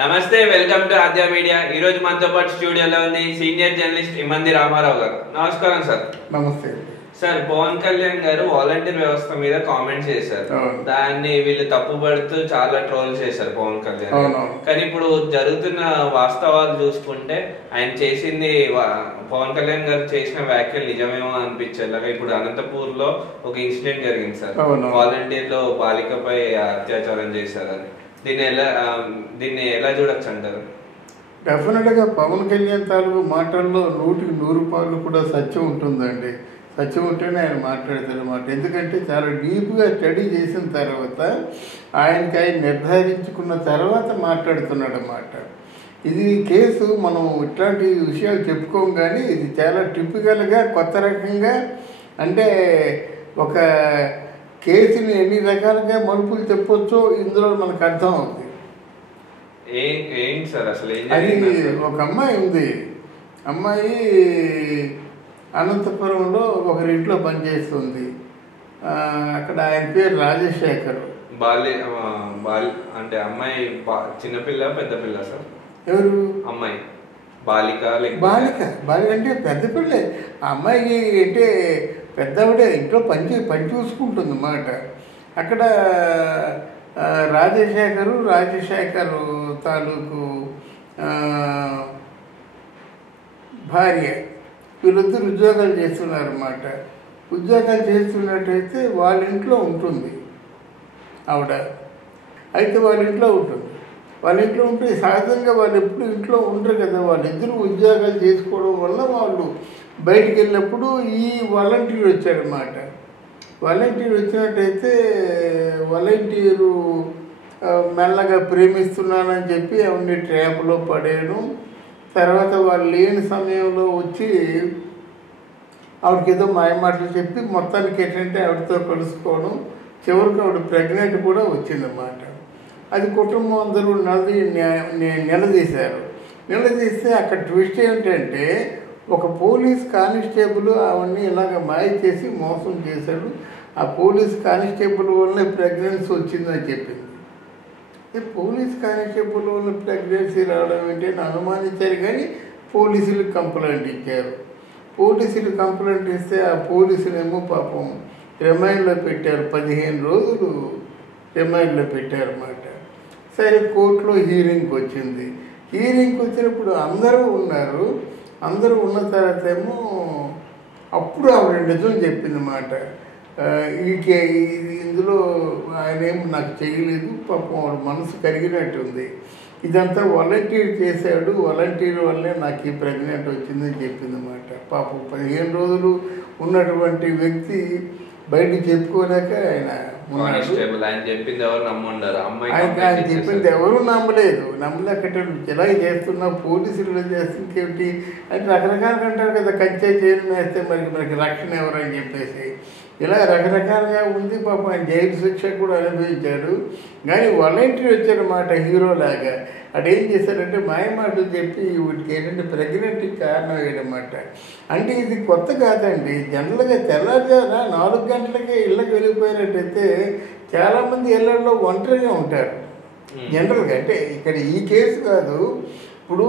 నమస్తే, welcome to Aadya media. ఈ రోజు మనతో పాటు స్టూడియోలో ఉంది సీనియర్ జర్నలిస్ట్ ఇమంది రామారావు గారు. నమస్కారం సార్. నమస్తే సార్. పవన్ కళ్యాణ్ గారు వాలంటీర్ వ్యవస్థ మీద కామెంట్స్ చేశారు. దాన్ని వీళ్ళు తప్పుపడుతూ చాలా ట్రోల్ చేశారు పవన్ కళ్యాణ్. కానీ ఇప్పుడు జరుగుతున్న వాస్తవాలు చూసుకుంటే ఆయన చేసింది, పవన్ కళ్యాణ్ గారు చేసిన వ్యాఖ్యలు నిజమేమో అనిపించేలాగా ఇప్పుడు అనంతపూర్ లో ఒక ఇన్సిడెంట్ జరిగింది సార్. వాలంటీర్ లో బాలికపై అత్యాచారం చేశారని. దీన్ని ఎలా చూడొచ్చు అంటారు? డెఫినెట్గా పవన్ కళ్యాణ్ తాలూకు మాటల్లో 100% కూడా సత్యం ఉంటుందండి. సత్యం ఉంటేనే ఆయన మాట్లాడతారు అన్నమాట. ఎందుకంటే చాలా డీప్గా స్టడీ చేసిన తర్వాత ఆయన నిర్ధారించుకున్న తర్వాత మాట్లాడుతున్నాడు అన్నమాట. ఇది కేసు మనం ఇట్లాంటి విషయాలు చెప్పుకోం, కానీ ఇది చాలా టిపికల్గా కొత్త రకంగా, అంటే ఒక కేసుని ఎన్ని రకాలుగా మలుపులు చెప్పొచ్చో ఇందులో మనకు అర్థం అవుతుంది. ఏంటి సార్ అసలు? అది ఒక అమ్మాయి ఉంది. అమ్మాయి అనంతపురంలో ఒకరింట్లో పనిచేస్తుంది. అక్కడ ఆయన పేరు రాజశేఖర్. అంటే అమ్మాయి చిన్నపిల్ల పెద్ద పిల్ల సార్? ఎవరు అమ్మాయి? బాలిక అంటే పెద్ద పిల్లే. ఆ అమ్మాయికి అంటే పెద్దవిడే, ఇంట్లో పని చూసుకుంటుంది అన్నమాట. అక్కడ రాజశేఖర్ తాలూకు భార్య, వీళ్ళిద్దరు ఉద్యోగాలు చేస్తున్నారన్నమాట. ఉద్యోగాలు చేస్తున్నట్టయితే వాళ్ళ ఇంట్లో ఉంటుంది ఆవిడ. అయితే వాళ్ళ ఇంట్లో ఉంటే సహజంగా వాళ్ళు ఎప్పుడు ఇంట్లో ఉండరు కదా. వాళ్ళిద్దరూ ఉద్యోగాలు చేసుకోవడం వల్ల వాళ్ళు బయటికి వెళ్ళినప్పుడు ఈ వాలంటీర్ వచ్చాడనమాట. వాలంటీర్ వచ్చినట్టయితే వాలంటీరు మెల్లగా ప్రేమిస్తున్నానని చెప్పి ఆవిడ్ని ట్రాప్లో పడేయడం. తర్వాత వాళ్ళు లేని సమయంలో వచ్చి ఆవిడకి ఏదో మాయమాటలు చెప్పి మొత్తానికి ఏంటంటే ఆవిడతో కలుసుకోవడం. చివరికి ఆవిడ ప్రెగ్నెంట్ కూడా వచ్చిందన్నమాట. అది కుటుంబం అందరూ నిలదీస్తే అక్కడ ట్విస్ట్ ఏమిటంటే ఒక పోలీస్ కానిస్టేబుల్ అవన్నీ ఇలాగ మాయ చేసి మోసం చేశాడు. ఆ పోలీస్ కానిస్టేబుల్ వల్లనే ప్రెగ్నెన్సీ వచ్చిందని చెప్పింది. పోలీస్ కానిస్టేబుల్ వల్ల ప్రెగ్నెన్సీ రావడం ఏంటని అనుమానించారు, కానీ పోలీసులకు కంప్లైంట్ ఇచ్చారు. పోలీసులు కంప్లైంట్ ఇస్తే ఆ పోలీసులేమో పాపం రిమైండ్లో పెట్టారు. 15 రోజులు రిమైండ్లో పెట్టారన్నమాట. సరే, కోర్టులో హీరింగ్కి వచ్చింది. హీరింగ్కి వచ్చినప్పుడు అందరూ ఉన్నారు. అందరూ ఉన్న తర్వాత ఏమో అప్పుడు ఆవిడ నిజం చెప్పిందన్నమాట. ఇందులో ఆయన ఏమో నాకు చేయలేదు, పాపం ఆవిడ మనసు కరిగినట్టుంది. ఇదంతా వాలంటీర్ చేశాడు, వాలంటీర్ వల్లే నాకు ఈ ప్రెగ్నెంట్ వచ్చిందని చెప్పిందన్నమాట. పాపం 15 రోజులు ఉన్నటువంటి వ్యక్తి బయటకు చెప్పుకోలేక ఆయన చెప్పింది ఎవరు నమ్మలేక ఇలా చేస్తున్నా పోలీసులు చేస్తుంకేమిటి అంటే రకరకాలుగా అంటారు కదా. కంచె జైలు వేస్తే మనకి రక్షణ ఎవరని చెప్పేసి ఇలా రకరకాలుగా ఉంది. పాపం ఆయన జైలు శిక్ష కూడా అనుభవించాడు. కానీ వాలంటీర్ వచ్చాడనమాట హీరోలాగా. అదేం చేశారంటే మాయమాటలు చెప్పి వీటికి ఏంటంటే ప్రెగ్నెంట్కి కారణం అయ్యాడనమాట. అంటే ఇది కొత్త కాదండి. జనరల్గా తెల్లారుజామున 4 గంటలకే ఇళ్ళకి వెళ్ళిపోయినట్టయితే చాలామంది ఇళ్లలో ఒంటరిగా ఉంటారు జనరల్గా. అంటే ఇక్కడ ఈ కేసు కాదు, ఇప్పుడు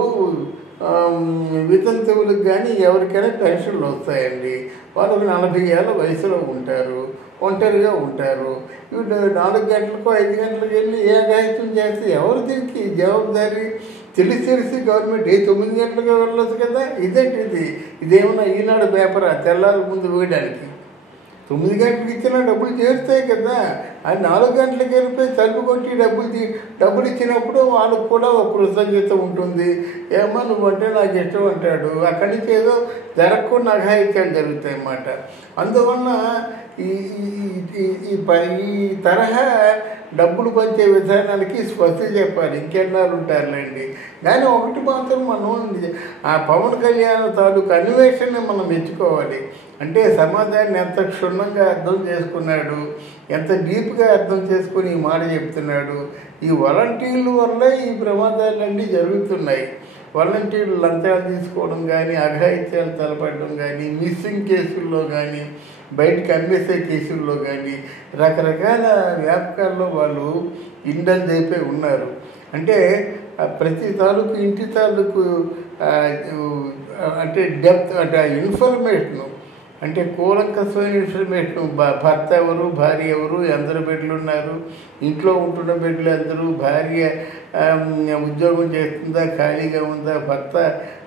వితంతువులకు కానీ ఎవరికైనా పెన్షన్లు వస్తాయండి. వాళ్ళు 40 ఏళ్ళ వయసులో ఉంటారు, ఒంటరిగా ఉంటారు. వీళ్ళు 4 గంటలకు 5 గంటలకు వెళ్ళి ఏ గాయత్యం చేస్తే ఎవరు దీనికి జవాబుదారీ? తెలిసి గవర్నమెంట్ 9 గంటలకు వెళ్ళొచ్చు కదా. ఇదేమన్నా ఈనాడు పేపరా తెల్లారి ముందు వేయడానికి? 9 గంటలకు ఇచ్చినా డబ్బులు చేరుతాయి కదా. అది 4 గంటలకు వెళ్ళిపోయి తలుపు కొట్టి డబ్బులు ఇచ్చినప్పుడు వాళ్ళకు కూడా ఒక కృతజ్ఞత ఉంటుంది. ఏమో నువ్వంటే నాకు ఇష్టం అంటాడు. అక్కడి నుంచి ఏదో జరగకుండా అఘాయిత్యాలు జరుగుతాయి అన్నమాట. అందువల్ల ఈ తరహా డబ్బులు పంచే విధానానికి స్వస్తి చెప్పాలి. ఇంకెన్నాళ్ళు ఉంటారులేండి. కానీ ఒకటి మాత్రం మనం ఆ పవన్ కళ్యాణ్ తాలూకు అన్వేషణ మనం మెచ్చుకోవాలి. అంటే సమాజాన్ని ఎంత క్షుణ్ణంగా అర్థం చేసుకున్నాడు, ఎంత డీప్గా అర్థం చేసుకుని ఈ మాట చెప్తున్నాడు. ఈ వాలంటీర్ల వల్ల ఈ ప్రమాదాలన్నీ జరుగుతున్నాయి. వాలంటీర్లు లంచాలు తీసుకోవడం కానీ, అఘాయిత్యాలు తలపడడం కానీ, మిస్సింగ్ కేసుల్లో కానీ, బయటకు అమ్మేసే కేసుల్లో కానీ రకరకాల వ్యాపకాల్లో వాళ్ళు ఇండల్జ్ అయిపోయి ఉన్నారు. అంటే ప్రతి తాలూకు ఇంటి తాలూకు అంటే డెప్త్ అంటే ఇన్ఫర్మేషను అంటే కూలంకసమైన ఇన్ఫర్మేషన్ భర్త ఎవరు, భార్య ఎవరు, ఎందరు బిడ్డలు ఉన్నారు, ఇంట్లో ఉంటున్న బిడ్డలు ఎందరు, భార్య ఉద్యోగం చేస్తుందా, ఖాళీగా ఉందా, భర్త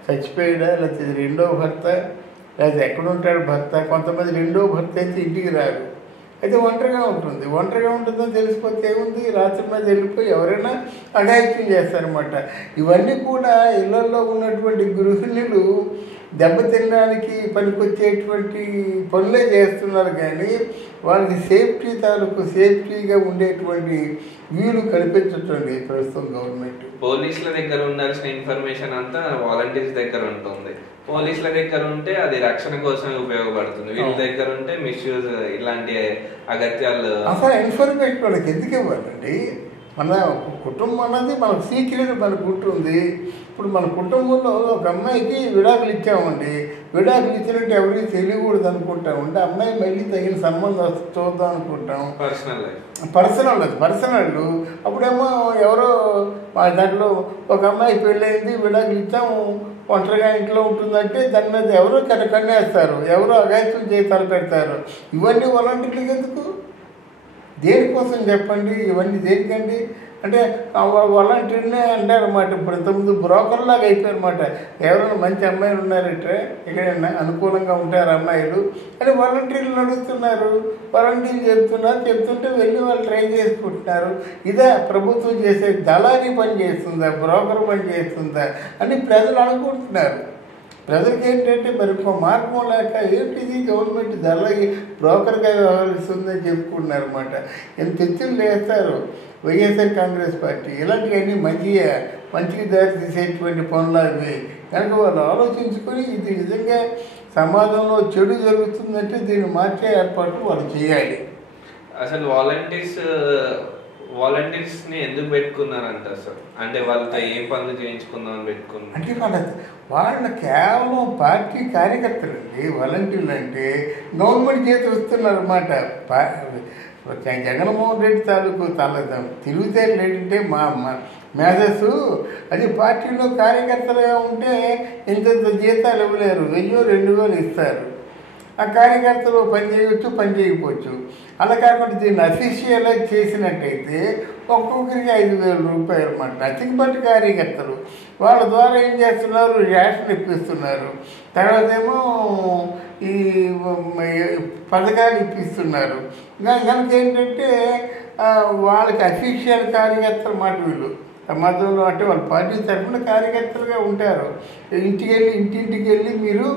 చచ్చిపోయాడా, లేకపోతే రెండో భర్త, లేకపోతే ఎక్కడ ఉంటాడు భర్త. కొంతమంది రెండో భర్త అయితే ఇంటికి రారు, అయితే ఒంటరిగా ఉంటుంది. ఒంటరిగా ఉంటుందని తెలిసిపోతే ఏముంది, రాత్రి మీద వెళ్ళిపోయి ఎవరైనా అఘాయిత్యం చేస్తారన్నమాట. ఇవన్నీ కూడా ఇళ్లలో ఉన్నటువంటి గృహిణులు దెబ్బతినడానికి పనికొచ్చేటువంటి పనులే చేస్తున్నారు, కానీ వాళ్ళకి సేఫ్టీగా ఉండేటువంటి వీలు కల్పించటండి ప్రస్తుతం గవర్నమెంట్. పోలీసుల దగ్గర ఉండాల్సిన ఇన్ఫర్మేషన్ అంతా వాలంటీర్స్ దగ్గర ఉంటుంది. పోలీసుల దగ్గర ఉంటే అది రక్షణ కోసమే ఉపయోగపడుతుంది, వీళ్ళ దగ్గర ఉంటే మిస్యూజ్ ఇలాంటి అగత్యాలు. అసలు ఇన్ఫర్మేషన్ వాళ్ళకి ఎందుకు ఇవ్వాలండి? మన కుటుంబం అన్నది మనకు సీక్రెట్ మనకు ఉంటుంది. ఇప్పుడు మన కుటుంబంలో ఒక అమ్మాయికి విడాకులు ఇచ్చామండి, విడాకులు ఇచ్చినట్టు ఎవరికి తెలియకూడదు అనుకుంటామండి. అమ్మాయి మళ్ళీ తగిన సంబంధం చూద్దాం అనుకుంటాం. పర్సనల్ అప్పుడేమో ఎవరో దాంట్లో ఒక అమ్మాయి పెళ్ళయింది, విడాకులు ఇచ్చాము, ఒంటరిగా ఇంట్లో ఉంటుందంటే దాని మీద ఎవరో కన్నేస్తారు, ఎవరో అఘాయిత్యం చేసి తలపెడతారు. ఇవన్నీ వాలంటీర్లకు ఎందుకు, దేనికోసం చెప్పండి? ఇవన్నీ దేనికండి? అంటే వాలంటీర్నే అంటారన్నమాట. ఇప్పుడు ఇంతకుముందు బ్రోకర్లాగా అయిపోయారన్నమాట. ఎవరైనా మంచి అమ్మాయిలు ఉన్నారంటే ఎక్కడైనా అనుకూలంగా ఉంటారు అమ్మాయిలు అని వాలంటీర్లు అడుగుతున్నారు, వాలంటీర్లు చెప్తుంటే వెళ్ళి వాళ్ళు ట్రై చేసుకుంటున్నారు. ఇదే ప్రభుత్వం చేసే దళారీ పని చేస్తుందా, బ్రోకర్ పని చేస్తుందా అని ప్రజలు అనుకుంటున్నారు. ప్రజలకి ఏంటంటే మరి మార్గం లేక ఏంటిది గవర్నమెంట్ దళారీ బ్రోకర్గా వ్యవహరిస్తుందని చెప్పుకుంటున్నారు అనమాట. ఎంత ఎత్తులు వేస్తారు వైఎస్ఆర్ కాంగ్రెస్ పార్టీ. ఇలాంటివన్నీ మంచిగా దారి తీసేటువంటి పనులు అవి కనుక వాళ్ళు ఆలోచించుకొని ఇది నిజంగా సమాజంలో చెడు జరుగుతుందంటే దీన్ని మార్చే ఏర్పాట్లు వాళ్ళు చేయాలి. అసలు వాలంటీర్స్ ని ఎందుకు పెట్టుకున్నారంట సార్? అంటే వాళ్ళతో ఏం పనులు చేయించుకుందాం అని పెట్టుకున్నారు? అంటే వాళ్ళ కేవలం పార్టీ కార్యకర్తలండి. వాలంటీర్లు అంటే గవర్నమెంట్ చేతి వస్తున్నారు అన్నమాట. జగన్మోహన్ రెడ్డి తాలూకు తిరుగుతారు ఏంటంటే మా మేధస్సు అది పార్టీలో కార్యకర్తలుగా ఉంటే ఇంత జీతాలు ఇవ్వలేరు, 1000-2000 ఇస్తారు. ఆ కార్యకర్తలు పని చేయవచ్చు, పని చేయకపోవచ్చు. అలా కాకుండా దీన్ని అఫీషియలైజ్ చేసినట్టయితే ఒక్కొక్కరికి 5000 రూపాయలు అన్నమాట. నచ్చింగ్ బట్టి కార్యకర్తలు వాళ్ళ ద్వారా ఏం చేస్తున్నారు, రేషన్ ఇప్పిస్తున్నారు, తర్వాత ఏమో ఈ పథకాలు ఇప్పిస్తున్నారు. కనుక ఏంటంటే వాళ్ళకి అఫీషియల్ కార్యకర్తలు మాట వీళ్ళు సమాజంలో అంటే వాళ్ళ పార్టీ తరఫున కార్యకర్తలుగా ఉంటారు. ఇంటింటికి వెళ్ళి మీరు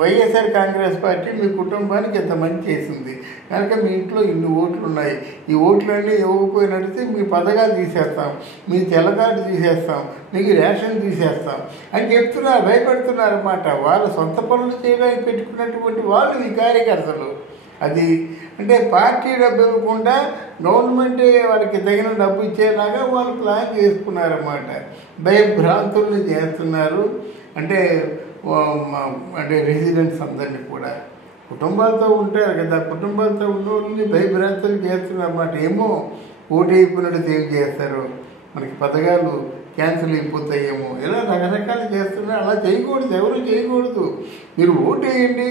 వైఎస్ఆర్ కాంగ్రెస్ పార్టీ మీ కుటుంబానికి ఎంత మంచి చేసింది కనుక మీ ఇంట్లో ఇన్ని ఓట్లు ఉన్నాయి, ఈ ఓట్లన్నీ ఇవ్వకపోయినట్టు మీ పథకాలు తీసేస్తాం, మీ తెల్లకార్డు తీసేస్తాం, మీకు రేషన్ తీసేస్తాం అని చెప్తున్నారు, భయపెడుతున్నారు అన్నమాట. వాళ్ళు సొంత పనులు చేయడానికి పెట్టుకున్నటువంటి వాళ్ళు ఈ కార్యకర్తలు. అది అంటే పార్టీ డబ్బు ఇవ్వకుండా గవర్నమెంటే వాళ్ళకి తగిన డబ్బు ఇచ్చేలాగా వాళ్ళు ప్లాన్ చేసుకున్నారన్నమాట. భయభ్రాంతుల్ని చేస్తున్నారు. అంటే రెసిడెంట్స్ అందరినీ కూడా కుటుంబాలతో ఉంటారు కదా, కుటుంబాలతో ఉన్న వాళ్ళని భయభ్రాంతులు చేస్తున్నారన్నమాట. ఏమో ఓటు అయిపోయినట్టు తెలియజేస్తారు, మనకి పథకాలు క్యాన్సిల్ అయిపోతాయేమో, ఇలా రకరకాలు చేస్తున్నారు. అలా చేయకూడదు, ఎవరు చేయకూడదు. మీరు ఓటు వేయండి,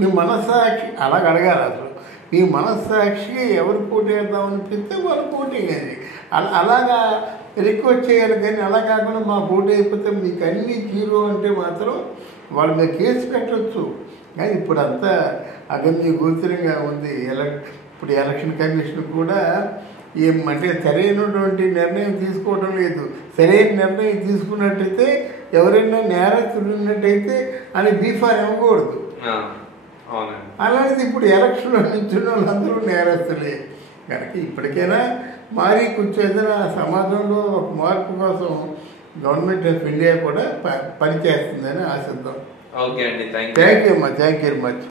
మీ మనస్సాక్షి అలాగ అడగాలి. అసలు మీ మనస్సాక్షిగా ఎవరు పోటీ వేద్దాం అనిపిస్తే వాళ్ళు పోటీ వేయండి. అలాగా రిక్వెస్ట్ చేయాలి. కానీ అలా కాకుండా మా పోటీ అయిపోతే మీకు అన్నీ జీరో అంటే మాత్రం వాళ్ళ మీద కేసు పెట్టవచ్చు. కానీ ఇప్పుడు అంతా అగమ్య గోచరంగా ఉంది. ఇప్పుడు ఎలక్షన్ కమిషన్ కూడా ఏమంటే సరైనటువంటి నిర్ణయం తీసుకోవడం లేదు. సరైన నిర్ణయం తీసుకున్నట్టయితే ఎవరైనా నేరస్తులు ఉన్నట్టయితే అని బీఫార్ ఇవ్వకూడదు. అలాంటిది ఇప్పుడు ఎలక్షన్లో నిల్చున్న వాళ్ళందరూ నేరస్తులే. కనుక ఇప్పటికైనా మారి కొంచెం ఏదైనా సమాజంలో ఒక మార్పు కోసం గవర్నమెంట్ ఆఫ్ ఇండియా కూడా పనిచేస్తుందని ఆశిద్దాం. ఓకే అండి, థ్యాంక్ యూ అమ్మా, థ్యాంక్ యూ వెరీ మచ్.